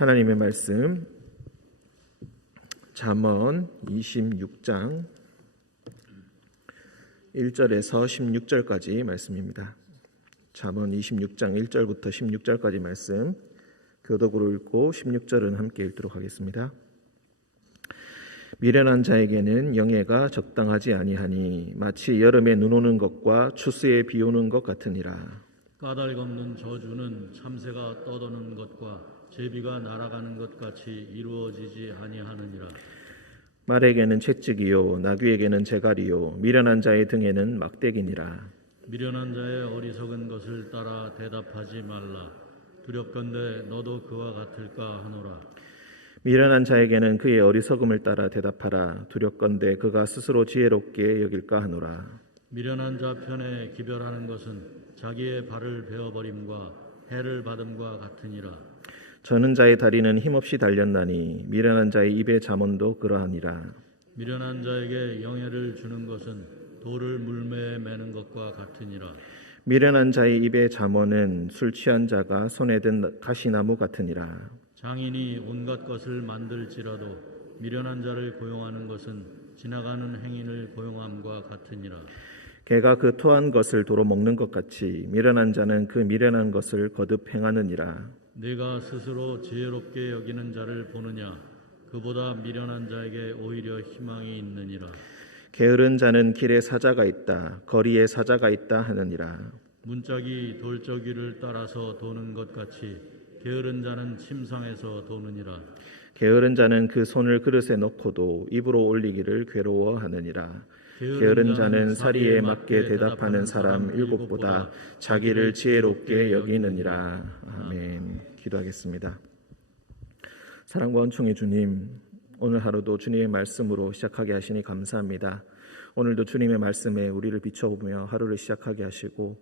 하나님의 말씀 잠언 26장 1절에서 16절까지 말씀입니다. 잠언 26장 1절부터 16절까지 말씀 교독으로 읽고 16절은 함께 읽도록 하겠습니다. 미련한 자에게는 영예가 적당하지 아니하니 마치 여름에 눈 오는 것과 추수에 비 오는 것 같으니라. 까닭 없는 저주는 참새가 떠도는 것과 제비가 날아가는 것 같이 이루어지지 아니하느니라. 말에게는 채찍이요 나귀에게는 재갈이요 미련한 자의 등에는 막대기니라. 미련한 자의 어리석은 것을 따라 대답하지 말라. 두렵건대 너도 그와 같을까 하노라. 미련한 자에게는 그의 어리석음을 따라 대답하라. 두렵건대 그가 스스로 지혜롭게 여길까 하노라. 미련한 자 편에 기별하는 것은 자기의 발을 베어버림과 해를 받음과 같으니라. 저는 자의 다리는 힘없이 달렸나니 미련한 자의 입의 잠언도 그러하니라. 미련한 자에게 영예를 주는 것은 돌을 물매에 매는 것과 같으니라. 미련한 자의 입의 잠언은 술 취한 자가 손에 든 가시나무 같으니라. 장인이 온갖 것을 만들지라도 미련한 자를 고용하는 것은 지나가는 행인을 고용함과 같으니라. 개가 그 토한 것을 도로 먹는 것 같이 미련한 자는 그 미련한 것을 거듭 행하느니라. 네가 스스로 지혜롭게 여기는 자를 보느냐? 그보다 미련한 자에게 오히려 희망이 있느니라. 게으른 자는 길에 사자가 있다 거리에 사자가 있다 하느니라. 문짝이 돌저귀를 따라서 도는 것 같이 게으른 자는 침상에서 도느니라. 게으른 자는 그 손을 그릇에 넣고도 입으로 올리기를 괴로워하느니라. 게으른 자는 사리에 맞게 대답하는 사람 일곱보다 자기를 지혜롭게 여기느니라. 아멘. 기도하겠습니다. 사랑과 은총의 주님, 오늘 하루도 주님의 말씀으로 시작하게 하시니 감사합니다. 오늘도 주님의 말씀에 우리를 비춰보며 하루를 시작하게 하시고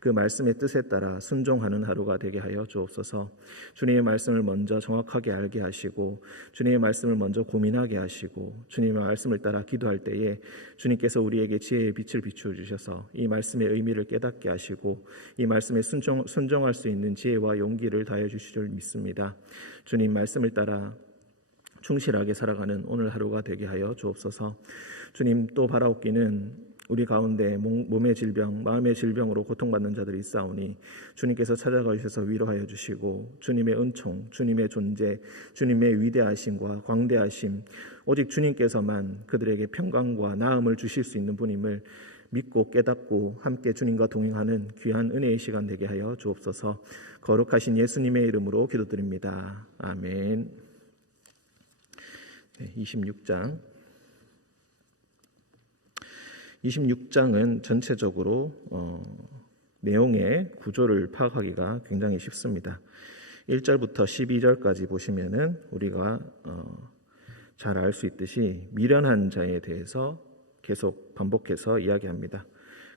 그 말씀의 뜻에 따라 순종하는 하루가 되게 하여 주옵소서. 주님의 말씀을 먼저 정확하게 알게 하시고 주님의 말씀을 먼저 고민하게 하시고 주님의 말씀을 따라 기도할 때에 주님께서 우리에게 지혜의 빛을 비추어 주셔서 이 말씀의 의미를 깨닫게 하시고 이 말씀에 순종할 수 있는 지혜와 용기를 다해 주실 줄 믿습니다. 주님 말씀을 따라 충실하게 살아가는 오늘 하루가 되게 하여 주옵소서. 주님, 또 바라옵기는 우리 가운데 몸의 질병, 마음의 질병으로 고통받는 자들이 있사오니 주님께서 찾아가 주셔서 위로하여 주시고 주님의 은총, 주님의 존재, 주님의 위대하심과 광대하심, 오직 주님께서만 그들에게 평강과 나음을 주실 수 있는 분임을 믿고 깨닫고 함께 주님과 동행하는 귀한 은혜의 시간 되게 하여 주옵소서. 거룩하신 예수님의 이름으로 기도드립니다. 아멘. 26장은 전체적으로 내용의 구조를 파악하기가 굉장히 쉽습니다. 1절부터 12절까지 보시면은 우리가 잘 알 수 있듯이 미련한 자에 대해서 계속 반복해서 이야기합니다.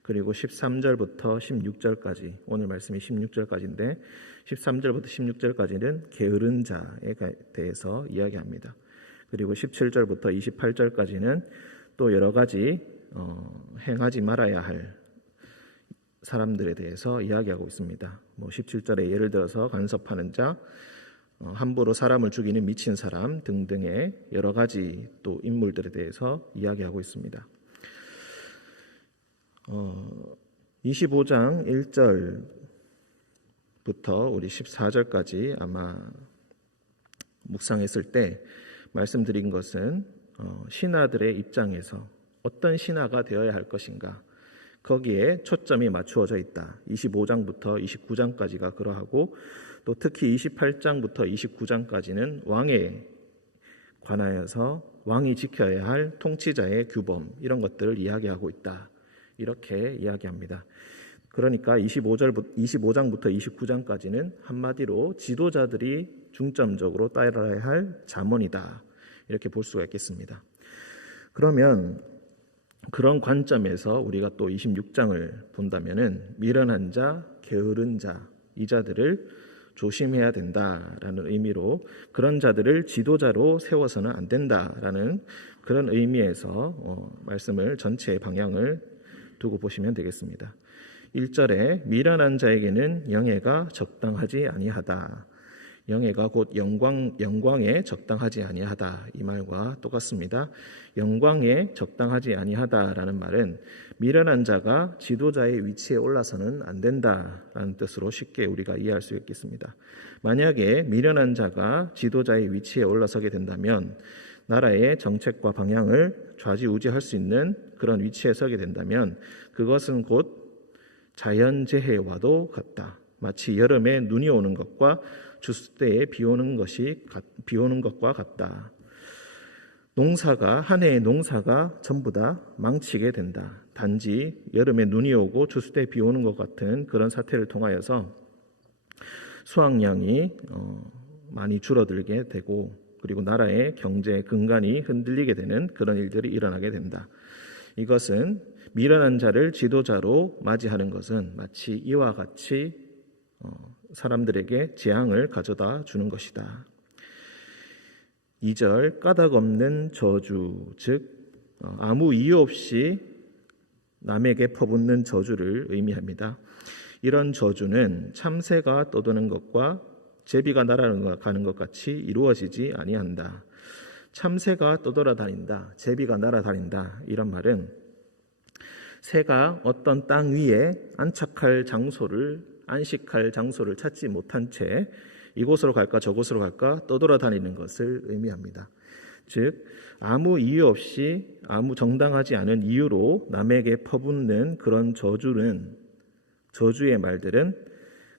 그리고 13절부터 16절까지, 오늘 말씀이 16절까지인데 13절부터 16절까지는 게으른 자에 대해서 이야기합니다. 그리고 17절부터 28절까지는 또 여러 가지 행하지 말아야 할 사람들에 대해서 이야기하고 있습니다. 17절에 예를 들어서 간섭하는 자, 함부로 사람을 죽이는 미친 사람 등등의 여러 가지 또 인물들에 대해서 이야기하고 있습니다. 25장 1절부터 우리 14절까지 아마 묵상했을 때 말씀드린 것은 신하들의 입장에서 어떤 신하가 되어야 할 것인가, 거기에 초점이 맞추어져 있다. 25장부터 29장까지가 그러하고 또 특히 28장부터 29장까지는 왕에 관하여서 왕이 지켜야 할 통치자의 규범, 이런 것들을 이야기하고 있다. 이렇게 이야기합니다. 그러니까 25장부터 29장까지는 한마디로 지도자들이 중점적으로 따라야 할 잠언이다. 이렇게 볼 수가 있겠습니다. 그러면 그런 관점에서 우리가 또 26장을 본다면은 미련한 자, 게으른 자, 이 자들을 조심해야 된다라는 의미로 그런 자들을 지도자로 세워서는 안 된다라는 그런 의미에서 말씀을 전체의 방향을 두고 보시면 되겠습니다. 1절에 미련한 자에게는 영예가 적당하지 아니하다. 영예가 곧 영광에 적당하지 아니하다. 이 말과 똑같습니다. 영광에 적당하지 아니하다라는 말은 미련한 자가 지도자의 위치에 올라서는 안 된다라는 뜻으로 쉽게 우리가 이해할 수 있겠습니다. 만약에 미련한 자가 지도자의 위치에 올라서게 된다면 나라의 정책과 방향을 좌지우지할 수 있는 그런 위치에 서게 된다면 그것은 곧 자연재해와도 같다. 마치 여름에 눈이 오는 것과 추수 때에 비 오는 것과 같다. 한 해의 농사가 전부 다 망치게 된다. 단지 여름에 눈이 오고 추수 때 비 오는 것 같은 그런 사태를 통하여서 수확량이 많이 줄어들게 되고 그리고 나라의 경제 근간이 흔들리게 되는 그런 일들이 일어나게 된다. 이것은 미련한 자를 지도자로 맞이하는 것은 마치 이와 같이 사람들에게 재앙을 가져다 주는 것이다. 2절 까닭 없는 저주, 즉 아무 이유 없이 남에게 퍼붓는 저주를 의미합니다. 이런 저주는 참새가 떠도는 것과 제비가 날아가는 것 같이 이루어지지 아니한다. 참새가 떠돌아다닌다, 제비가 날아다닌다, 이런 말은 새가 어떤 땅 위에 안식할 장소를 찾지 못한 채 이곳으로 갈까 저곳으로 갈까 떠돌아다니는 것을 의미합니다. 즉 아무 이유 없이 아무 정당하지 않은 이유로 남에게 퍼붓는 그런 저주의 말들은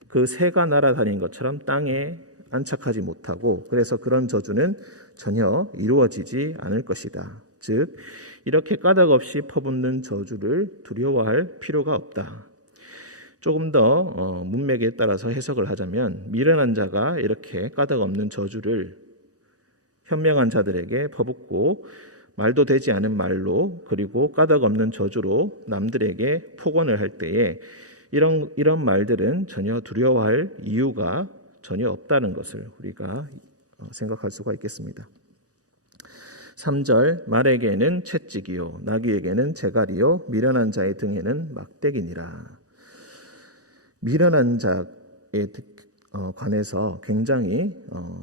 그 새가 날아다닌 것처럼 땅에 안착하지 못하고 그래서 그런 저주는 전혀 이루어지지 않을 것이다. 즉 이렇게 까닭 없이 퍼붓는 저주를 두려워할 필요가 없다. 조금 더 문맥에 따라서 해석을 하자면 미련한 자가 이렇게 까닭 없는 저주를 현명한 자들에게 퍼붓고 말도 되지 않은 말로 그리고 까닭 없는 저주로 남들에게 폭언을 할 때에 이런 말들은 전혀 두려워할 이유가 전혀 없다는 것을 우리가 생각할 수가 있겠습니다. 3절 말에게는 채찍이요 나귀에게는 재갈이요 미련한 자의 등에는 막대기니라. 미련한 자에 관해서 굉장히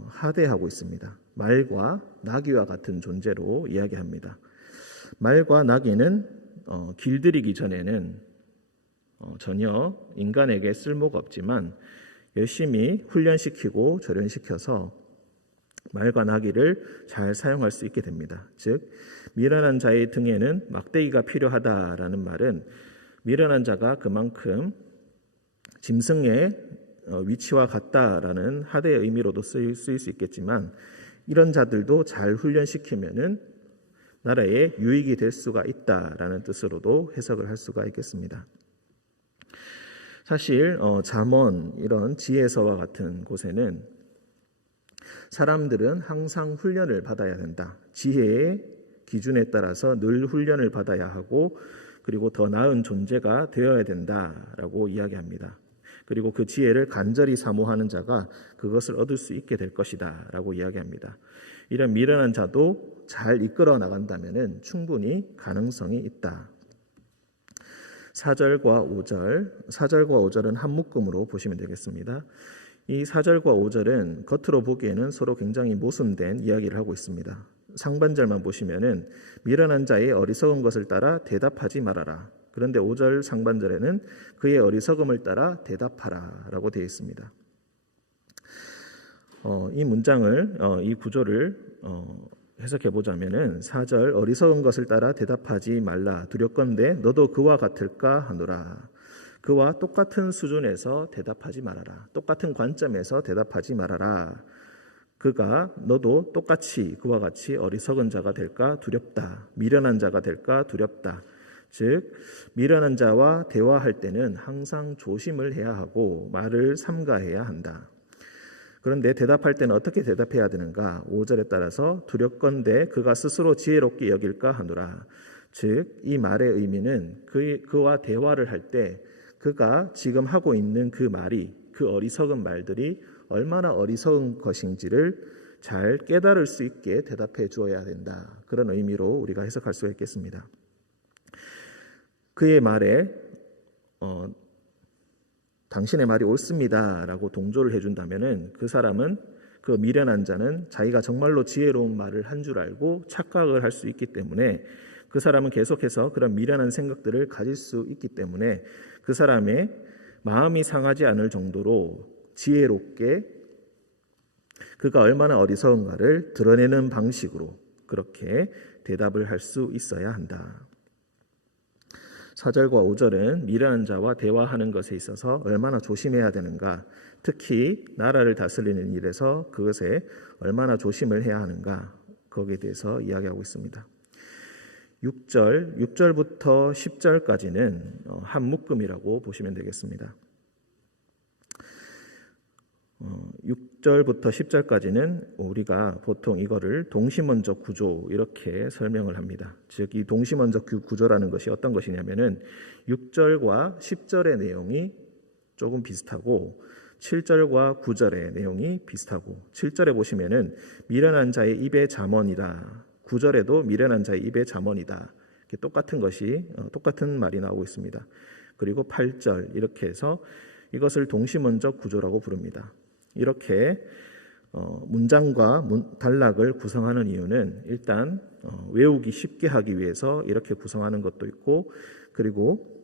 하대하고 있습니다. 말과 나귀와 같은 존재로 이야기합니다. 말과 나귀는 길들이기 전에는 전혀 인간에게 쓸모가 없지만 열심히 훈련시키고 조련시켜서 말과 나귀를 잘 사용할 수 있게 됩니다. 즉 미련한 자의 등에는 막대기가 필요하다라는 말은 미련한 자가 그만큼 짐승의 위치와 같다라는 하대의 의미로도 쓰일 수 있겠지만 이런 자들도 잘 훈련시키면은 나라에 유익이 될 수가 있다라는 뜻으로도 해석을 할 수가 있겠습니다. 사실 잠언 이런 지혜서와 같은 곳에는 사람들은 항상 훈련을 받아야 된다. 지혜의 기준에 따라서 늘 훈련을 받아야 하고 그리고 더 나은 존재가 되어야 된다라고 이야기합니다. 그리고 그 지혜를 간절히 사모하는 자가 그것을 얻을 수 있게 될 것이다 라고 이야기합니다. 이런 미련한 자도 잘 이끌어 나간다면 충분히 가능성이 있다. 4절과 5절은 한 묶음으로 보시면 되겠습니다. 이 4절과 5절은 겉으로 보기에는 서로 굉장히 모순된 이야기를 하고 있습니다. 상반절만 보시면은 미련한 자의 어리석은 것을 따라 대답하지 말아라. 그런데 5절 상반절에는 그의 어리석음을 따라 대답하라 라고 되어 있습니다. 이 문장을 이 구조를 해석해 보자면은 4절 어리석은 것을 따라 대답하지 말라 두렵건대 너도 그와 같을까 하노라. 그와 똑같은 수준에서 대답하지 말아라. 똑같은 관점에서 대답하지 말아라. 너도 똑같이 그와 같이 어리석은 자가 될까 두렵다. 미련한 자가 될까 두렵다. 즉 미련한 자와 대화할 때는 항상 조심을 해야 하고 말을 삼가해야 한다. 그런데 대답할 때는 어떻게 대답해야 되는가? 5절에 따라서 두렵건대 그가 스스로 지혜롭게 여길까 하노라. 즉 이 말의 의미는 그와 대화를 할 때 그가 지금 하고 있는 그 말이 그 어리석은 말들이 얼마나 어리석은 것인지를 잘 깨달을 수 있게 대답해 주어야 된다. 그런 의미로 우리가 해석할 수가 있겠습니다. 그의 말에 당신의 말이 옳습니다 라고 동조를 해준다면 그 사람은 그 미련한 자는 자기가 정말로 지혜로운 말을 한 줄 알고 착각을 할 수 있기 때문에 그 사람은 계속해서 그런 미련한 생각들을 가질 수 있기 때문에 그 사람의 마음이 상하지 않을 정도로 지혜롭게 그가 얼마나 어리석은가를 드러내는 방식으로 그렇게 대답을 할 수 있어야 한다. 4절과 5절은 미련한 자와 대화하는 것에 있어서 얼마나 조심해야 되는가, 특히 나라를 다스리는 일에서 그것에 얼마나 조심을 해야 하는가, 거기에 대해서 이야기하고 있습니다. 6절부터 10절까지는 한 묶음이라고 보시면 되겠습니다. 6절부터 10절까지는 우리가 보통 이거를 동시먼적 구조 이렇게 설명을 합니다. 즉 이 동시먼적 구조라는 것이 어떤 것이냐면은 6절과 10절의 내용이 조금 비슷하고 7절과 9절의 내용이 비슷하고 7절에 보시면은 미련한 자의 입의 잠언이다. 9절에도 미련한 자의 입의 잠언이다. 이렇게 똑같은 말이 나오고 있습니다. 그리고 8절 이렇게 해서 이것을 동시먼적 구조라고 부릅니다. 이렇게 문장과 단락을 구성하는 이유는 일단 외우기 쉽게 하기 위해서 이렇게 구성하는 것도 있고, 그리고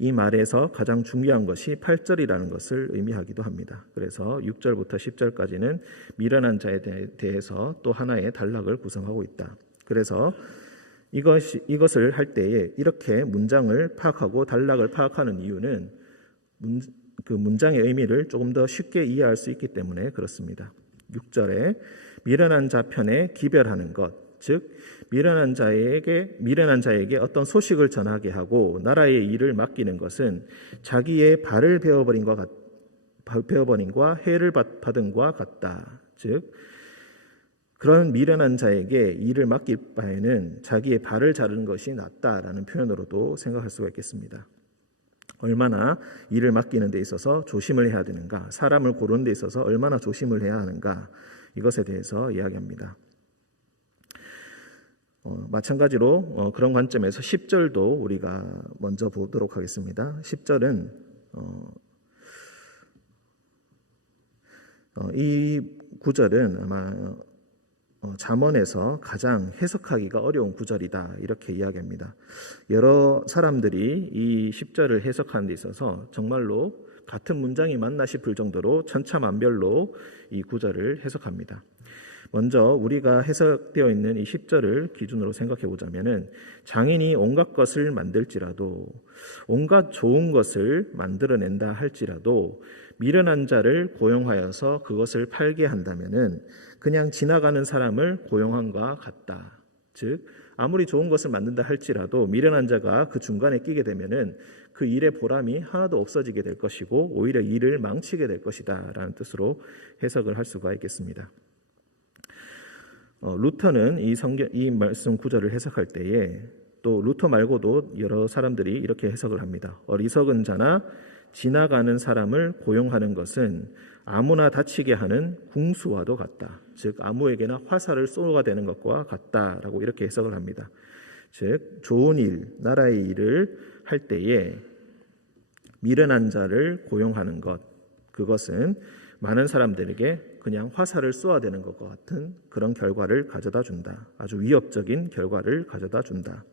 이 말에서 가장 중요한 것이 8절이라는 것을 의미하기도 합니다. 그래서 6절부터 10절까지는 미련한 자에 대해서 또 하나의 단락을 구성하고 있다. 그래서 이것을 할 때에 이렇게 문장을 파악하고 단락을 파악하는 이유는 그 문장의 의미를 조금 더 쉽게 이해할 수 있기 때문에 그렇습니다. 6절에 미련한 자 편에 기별하는 것, 즉 미련한 자에게 어떤 소식을 전하게 하고 나라의 일을 맡기는 것은 자기의 발을 베어버린과 해를 받은과 같다. 즉 그런 미련한 자에게 일을 맡길 바에는 자기의 발을 자르는 것이 낫다라는 표현으로도 생각할 수가 있겠습니다. 얼마나 일을 맡기는 데 있어서 조심을 해야 되는가, 사람을 고르는 데 있어서 얼마나 조심을 해야 하는가, 이것에 대해서 이야기합니다. 마찬가지로 그런 관점에서 10절도 우리가 먼저 보도록 하겠습니다. 10절은 이 구절은 아마 잠언에서 가장 해석하기가 어려운 구절이다 이렇게 이야기합니다. 여러 사람들이 이 10절을 해석하는 데 있어서 정말로 같은 문장이 맞나 싶을 정도로 천차만별로 이 구절을 해석합니다. 먼저 우리가 해석되어 있는 이 10절을 기준으로 생각해 보자면은 장인이 온갖 것을 만들지라도, 온갖 좋은 것을 만들어낸다 할지라도 미련한 자를 고용하여서 그것을 팔게 한다면은 그냥 지나가는 사람을 고용함과 같다. 즉 아무리 좋은 것을 만든다 할지라도 미련한 자가 그 중간에 끼게 되면은 그 일의 보람이 하나도 없어지게 될 것이고 오히려 일을 망치게 될 것이다 라는 뜻으로 해석을 할 수가 있겠습니다. 루터는 이 말씀 구절을 해석할 때에 또 루터 말고도 여러 사람들이 이렇게 해석을 합니다. 어리석은 자나 지나가는 사람을 고용하는 것은 아무나 다치게 하는 궁수와도 같다. 즉 아무에게나 화살을 쏘아대는 것과 같다라고 이렇게 해석을 합니다. 즉 좋은 일, 나라의 일을 할 때에 미련한 자를 고용하는 것, 그것은 많은 사람들에게 그냥 화살을 쏘아대는 것과 같은 그런 결과를 가져다 준다. 아주 위협적인 결과를 가져다 준다.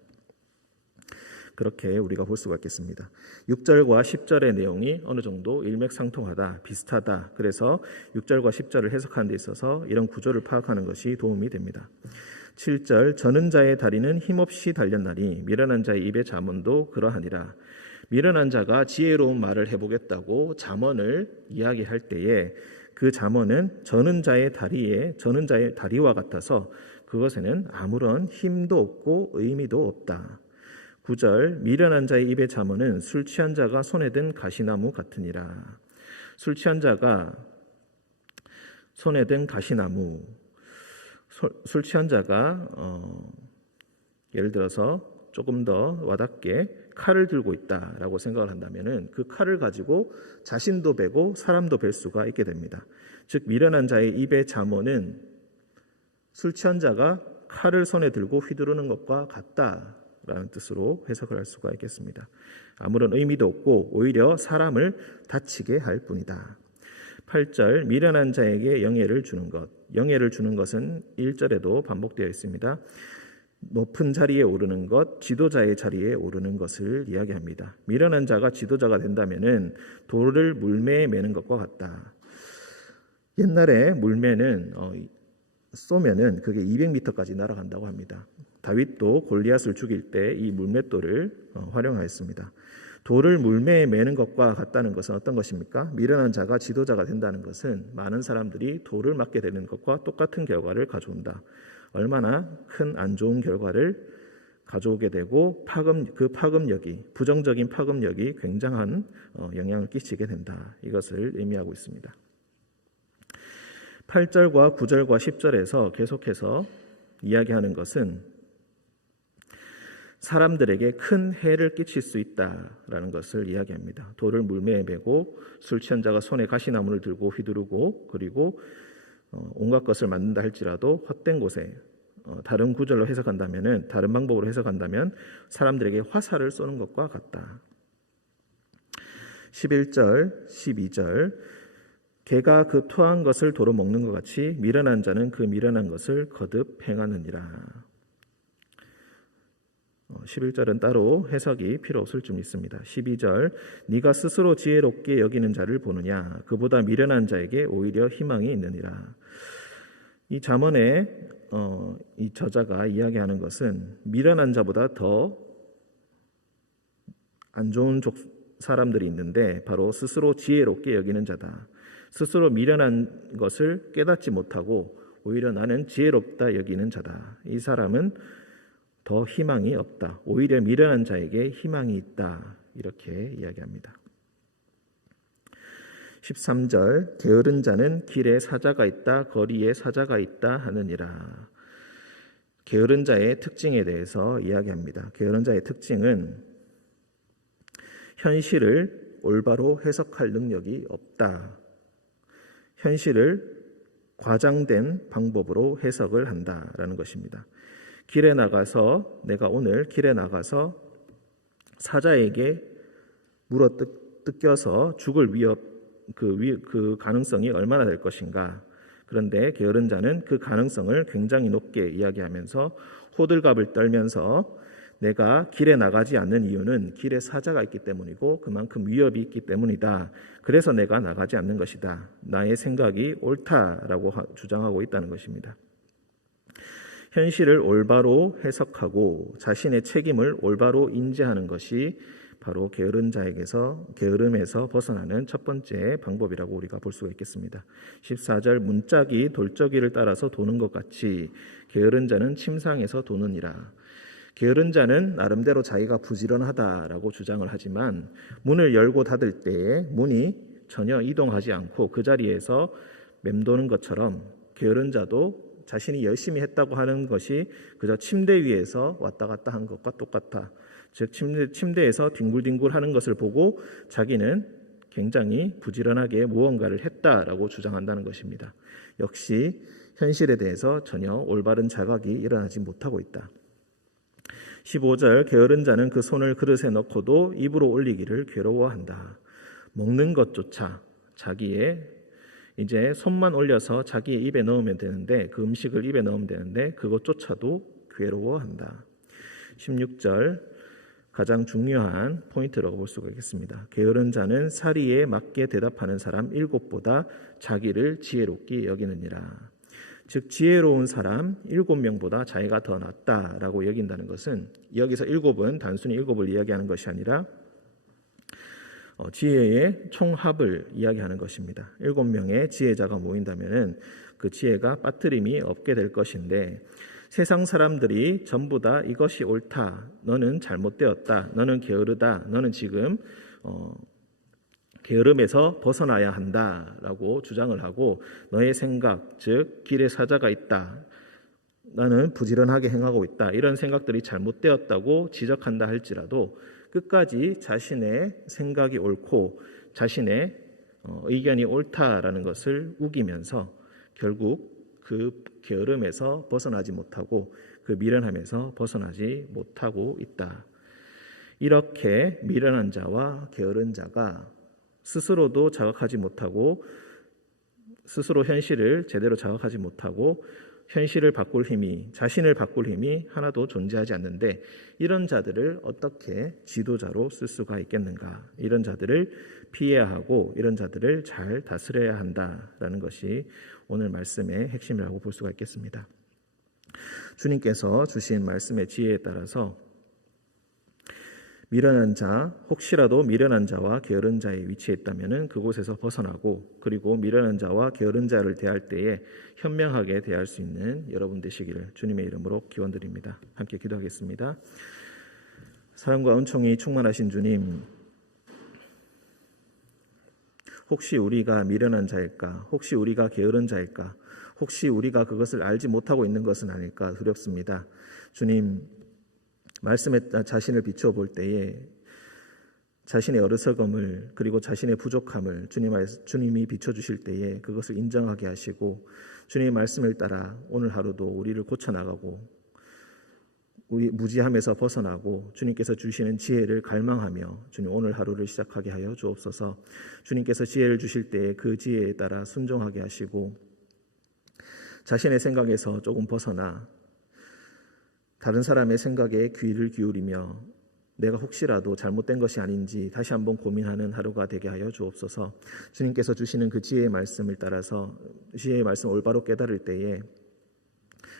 그렇게 우리가 볼 수가 있겠습니다. 6절과 10절의 내용이 어느 정도 일맥상통하다, 비슷하다. 그래서 6절과 10절을 해석하는 데 있어서 이런 구조를 파악하는 것이 도움이 됩니다. 7절 저는 자의 다리는 힘없이 달렸나니 미련한 자의 입의 잠언도 그러하니라. 미련한 자가 지혜로운 말을 해보겠다고 잠언을 이야기할 때에 그 잠언은 저는 자의 다리와 같아서 그것에는 아무런 힘도 없고 의미도 없다. 9절 미련한 자의 입의 잠언은 술 취한 자가 손에 든 가시나무 같으니라. 술 취한 자가 손에 든 가시나무, 술 취한 자가 예를 들어서 조금 더 와닿게 칼을 들고 있다라고 생각을 한다면은 그 칼을 가지고 자신도 베고 사람도 벨 수가 있게 됩니다. 즉 미련한 자의 입의 잠언은 술 취한 자가 칼을 손에 들고 휘두르는 것과 같다라는 뜻으로 해석을 할 수가 있겠습니다. 아무런 의미도 없고 오히려 사람을 다치게 할 뿐이다. 8절 미련한 자에게 영예를 주는 것. 영예를 주는 것은 1절에도 반복되어 있습니다. 높은 자리에 오르는 것, 지도자의 자리에 오르는 것을 이야기합니다. 미련한 자가 지도자가 된다면은 돌을 물매에 매는 것과 같다. 옛날에 물매는 쏘면은 그게 200m까지 날아간다고 합니다. 다윗도 골리앗을 죽일 때 이 물맷돌을 활용하였습니다. 돌을 물매에 매는 것과 같다는 것은 어떤 것입니까? 미련한 자가 지도자가 된다는 것은 많은 사람들이 돌을 맞게 되는 것과 똑같은 결과를 가져온다. 얼마나 큰 안 좋은 결과를 가져오게 되고 그 파급력이, 부정적인 파급력이 굉장한 영향을 끼치게 된다. 이것을 의미하고 있습니다. 8절과 9절과 10절에서 계속해서 이야기하는 것은 사람들에게 큰 해를 끼칠 수 있다라는 것을 이야기합니다. 돌을 물매에 매고 술 취한 자가 손에 가시나무를 들고 휘두르고 그리고 온갖 것을 만든다 할지라도 헛된 곳에 다른 구절로 해석한다면은 다른 방법으로 해석한다면 사람들에게 화살을 쏘는 것과 같다. 11절, 12절 개가 그 토한 것을 도로 먹는 것 같이 미련한 자는 그 미련한 것을 거듭 행하느니라. 11절은 따로 해석이 필요 없을 줄 믿습니다. 12절 네가 스스로 지혜롭게 여기는 자를 보느냐 그보다 미련한 자에게 오히려 희망이 있느니라. 이 잠언에 이 저자가 이야기하는 것은 미련한 자보다 더 안 좋은 사람들이 있는데 바로 스스로 지혜롭게 여기는 자다. 스스로 미련한 것을 깨닫지 못하고 오히려 나는 지혜롭다 여기는 자다. 이 사람은 더 희망이 없다. 오히려 미련한 자에게 희망이 있다. 이렇게 이야기합니다. 13절 게으른 자는 길에 사자가 있다 거리에 사자가 있다 하느니라. 게으른 자의 특징에 대해서 이야기합니다. 게으른 자의 특징은 현실을 올바로 해석할 능력이 없다. 현실을 과장된 방법으로 해석을 한다라는 것입니다. 내가 오늘 길에 나가서 사자에게 물어 뜯겨서 죽을 그 가능성이 얼마나 될 것인가. 그런데 게으른 자는 그 가능성을 굉장히 높게 이야기하면서 호들갑을 떨면서 내가 길에 나가지 않는 이유는 길에 사자가 있기 때문이고 그만큼 위협이 있기 때문이다. 그래서 내가 나가지 않는 것이다. 나의 생각이 옳다라고 주장하고 있다는 것입니다. 현실을 올바로 해석하고 자신의 책임을 올바로 인지하는 것이 바로 게으름에서 벗어나는 첫 번째 방법이라고 우리가 볼 수가 있겠습니다. 14절 문짝이 돌적이를 따라서 도는 것 같이 게으른 자는 침상에서 도느니라. 게으른 자는 나름대로 자기가 부지런하다라고 주장을 하지만 문을 열고 닫을 때에 문이 전혀 이동하지 않고 그 자리에서 맴도는 것처럼 게으른 자도 자신이 열심히 했다고 하는 것이 그저 침대 위에서 왔다 갔다 한 것과 똑같다. 즉 침대에서 뒹굴뒹굴 하는 것을 보고 자기는 굉장히 부지런하게 무언가를 했다라고 주장한다는 것입니다. 역시 현실에 대해서 전혀 올바른 자각이 일어나지 못하고 있다. 15절 게으른 자는 그 손을 그릇에 넣고도 입으로 올리기를 괴로워한다. 먹는 것조차 자기의 이제 손만 올려서 자기의 입에 넣으면 되는데 그 음식을 입에 넣으면 되는데 그것조차도 괴로워한다. 16절 가장 중요한 포인트라고 볼 수가 있겠습니다. 게으른 자는 사리에 맞게 대답하는 사람 7보다 자기를 지혜롭게 여기느니라. 즉 지혜로운 사람 7명보다 자기가 더 낫다라고 여긴다는 것은 여기서 7은 단순히 7을 이야기하는 것이 아니라 지혜의 총합을 이야기하는 것입니다. 7명의 지혜자가 모인다면 그 지혜가 빠뜨림이 없게 될 것인데 세상 사람들이 전부 다 이것이 옳다, 너는 잘못되었다, 너는 게으르다, 너는 지금 게으름에서 벗어나야 한다라고 주장을 하고 너의 생각, 즉 길에 사자가 있다, 나는 부지런하게 행하고 있다, 이런 생각들이 잘못되었다고 지적한다 할지라도 끝까지 자신의 생각이 옳고 자신의 의견이 옳다라는 것을 우기면서 결국 그 게으름에서 벗어나지 못하고 그 미련함에서 벗어나지 못하고 있다. 이렇게 미련한 자와 게으른 자가 스스로도 자각하지 못하고 스스로 현실을 제대로 자각하지 못하고 현실을 바꿀 힘이, 자신을 바꿀 힘이 하나도 존재하지 않는데 이런 자들을 어떻게 지도자로 쓸 수가 있겠는가? 이런 자들을 피해야 하고 이런 자들을 잘 다스려야 한다라는 것이 오늘 말씀의 핵심이라고 볼 수가 있겠습니다. 주님께서 주신 말씀의 지혜에 따라서 미련한 자, 혹시라도 미련한 자와 게으른 자의 위치에 있다면 그곳에서 벗어나고, 그리고 미련한 자와 게으른 자를 대할 때에 현명하게 대할 수 있는 여러분 되시기를 주님의 이름으로 기원드립니다. 함께 기도하겠습니다. 사랑과 은총이 충만하신 주님, 혹시 우리가 미련한 자일까? 혹시 우리가 게으른 자일까? 혹시 우리가 그것을 알지 못하고 있는 것은 아닐까 두렵습니다. 주님, 말씀에 자신을 비춰볼 때에 자신의 어리석음을, 그리고 자신의 부족함을 주님이 비춰주실 때에 그것을 인정하게 하시고 주님의 말씀을 따라 오늘 하루도 우리를 고쳐나가고 우리 무지함에서 벗어나고 주님께서 주시는 지혜를 갈망하며 주님 오늘 하루를 시작하게 하여 주옵소서. 주님께서 지혜를 주실 때에 그 지혜에 따라 순종하게 하시고 자신의 생각에서 조금 벗어나 다른 사람의 생각에 귀를 기울이며 내가 혹시라도 잘못된 것이 아닌지 다시 한번 고민하는 하루가 되게 하여 주옵소서. 주님께서 주시는 그 지혜의 말씀을 따라서 지혜의 말씀을 올바로 깨달을 때에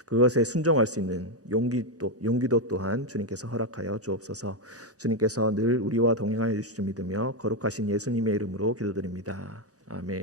그것에 순종할 수 있는 용기도 또한 주님께서 허락하여 주옵소서. 주님께서 늘 우리와 동행하여 주실 줄 믿으며 거룩하신 예수님의 이름으로 기도드립니다. 아멘.